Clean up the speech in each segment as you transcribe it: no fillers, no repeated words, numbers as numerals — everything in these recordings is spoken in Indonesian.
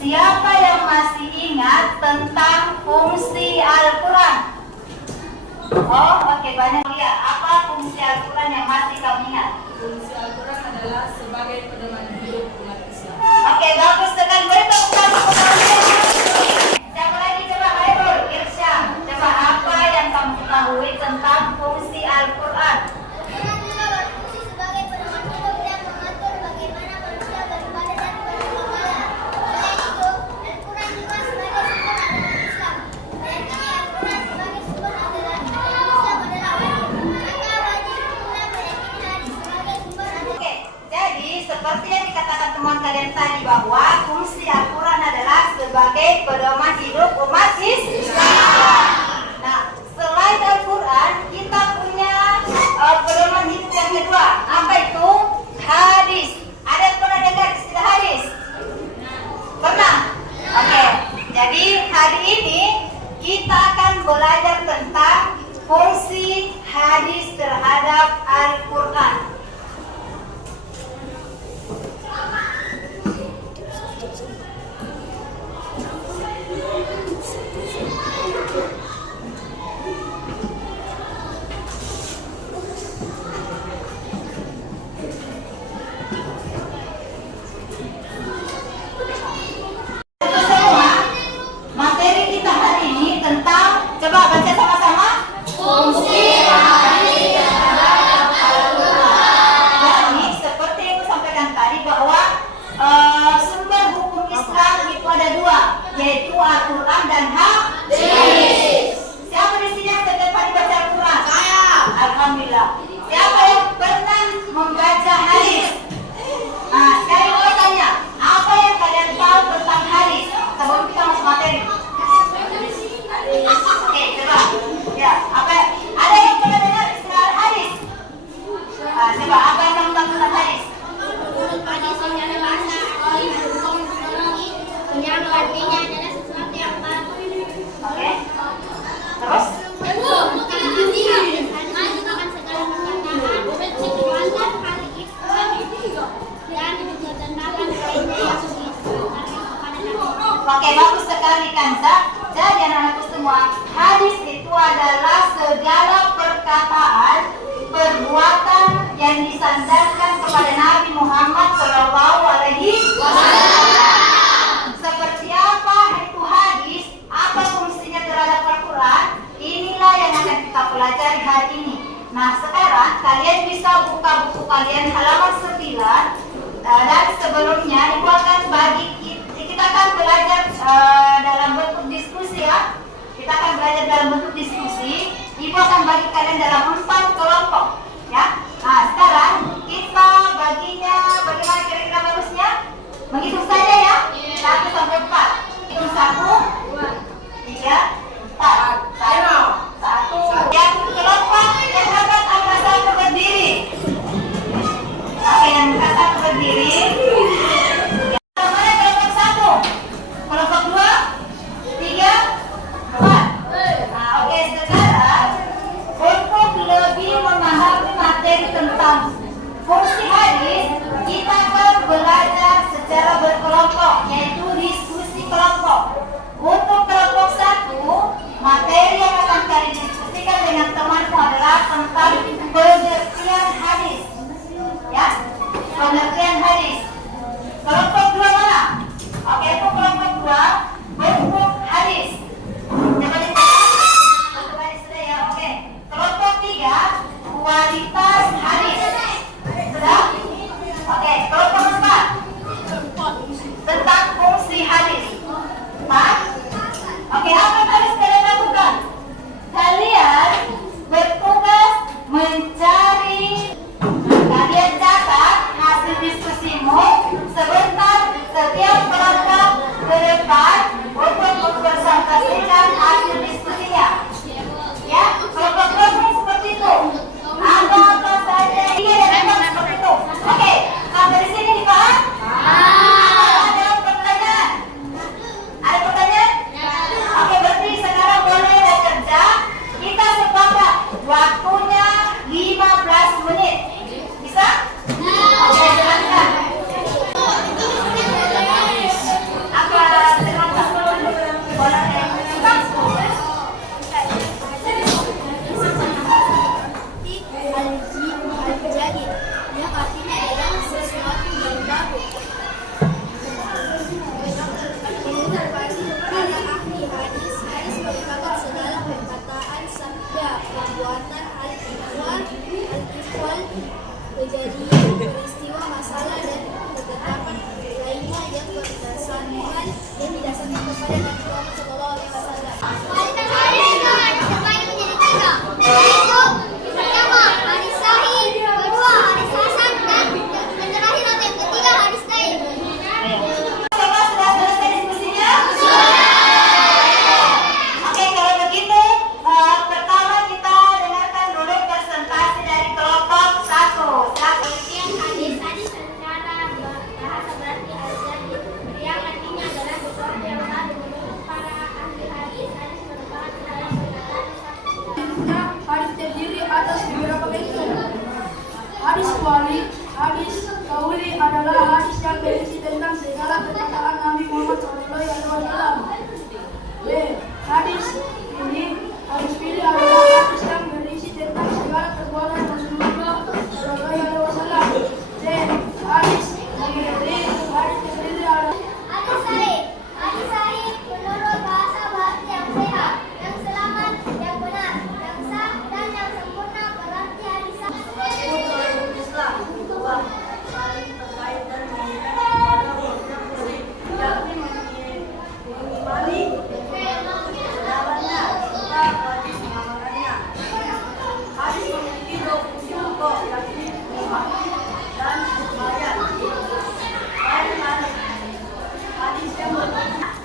Siapa yang masih ingat tentang fungsi Al-Quran? Oh, oke, banyak ya. Apa fungsi Al-Quran yang masih kamu ingat? Fungsi Al-Quran adalah sebagai pedoman hidup umat Islam. Oke, bagus sekali. Beri tepuk tangan. Siapa lagi? Coba Hairul, Irsyam. Coba apa yang kamu ketahui tentang fungsi Al-Quran? Seperti yang dikatakan teman kalian tadi bahwa fungsi Al-Quran adalah sebagai pedoman hidup umat Islam. Nah, selain Al-Quran, kita punya pedoman hidup yang kedua. Apa itu? Hadis. Ada yang pernah dengar istilah hadis? Pernah? Oke. Jadi hari ini kita akan belajar tentang fungsi hadis terhadap Al-Quran. Yaitu Al-Quran dan hadis. Siapa di sini yang setiap hari baca Al-Quran? Saya. Alhamdulillah. Siapa yang pernah membaca hadis? Nah, sekarang saya tanya, apa yang kalian tahu tentang hadis sebelum kita masuk materi? Oke, coba. Ya, apa? Ada yang pernah dengar istilah hadis? Coba, apa yang kamu tahu tentang hadis? Hadis secara bahasa yang artinya adalah sesuatu yang baru. Oke. Terus? Mengajukan segala perkataan, menceritakan hal itu dan juga tentang kaidah yang disebutkan kepada Nabi. Oke, bagus sekali Kansa. Jadi anak-anakku semua, hadis itu adalah segala perkataan, perbuatan yang disandarkan kepada Nabi Muhammad SAW. Seperti apa itu hadis, apa fungsinya terhadap Al-Quran, inilah yang akan kita pelajari hari ini. Nah, sekarang kalian bisa buka buku kalian halaman 9, dan sebelumnya Ibu akan bagi, kita akan belajar dalam bentuk diskusi ya. Kita akan belajar dalam bentuk diskusi. Ibu akan bagi kalian dalam 4 kelompok ya. Nah, sekarang kita baginya bagaimana kira-kira bagusnya? Menghitung saja ya. 1 sampai 4. Hitung 1, 2, 3, 4. 1. Yang kelompok yang angkat angkat satu berdiri. Oke, yang angkat satu berdiri. Yang mana kelompok 1? Kelompok 2, 3, 4. Nah, oke, sekarang untuk lebih memahami materi tentang fungsi hadis, kita akan belajar secara berkelompok. kepada Nabi Muhammad SAW. Kualitas hadis itu hadis terbagi menjadi 3, yaitu pertama hadis sahih, kedua hadis hasan, dan yang terakhir atau yang ketiga hadis dhaif. Apakah sudah selesai diskusinya? Oke, kalau begitu pertama kita dengarkan dulu presentasi dari kelompok 1. Pengertian hadis secara bahasa berarti al-jadid, yang artinya adalah sesuatu yang baru. Menurut para ahli hadis merupakan segala perkataan Hadis terdiri atas beberapa bentuk. Hadis hadis kauli adalah hadis yang berisi tentang segala perkataan Nabi Muhammad SAW. B. Hadis pilih adalah hadis yang berisi tentang segala perbuatan Rasulullah SAW. C. Hadis terdiri adalah Hadis sahih menurut bahasa yang sehat, yang selamat, yang benar, yang sah, dan yang sempurna berarti hadis sahih. Islam bahwa saling terkait dan mengikat kepada hukum muslim, yakni mengimani kebenarannya serta wajib mengamalkannya. Hadis memiliki 2 fungsi pokok, yakni memahami dan membayar. Hadis yang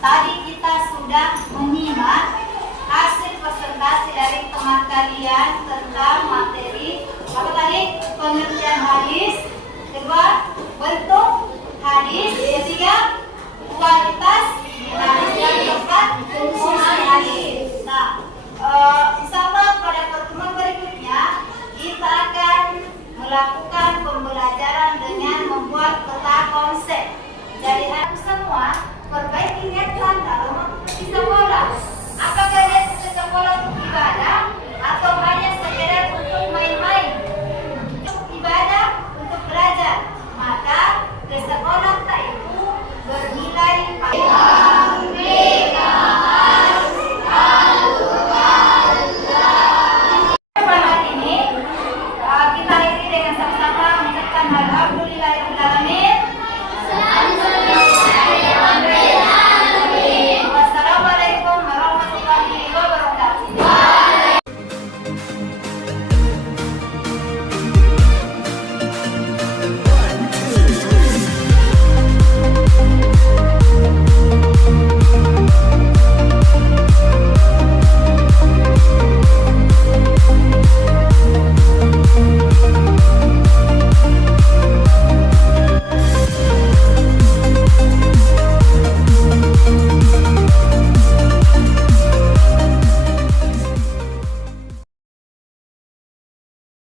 Tadi kita sudah menyimak hasil presentasi dari teman kalian tentang materi apa tadi? Pengertian hadis, kedua bentuk hadis, ketiga kualitas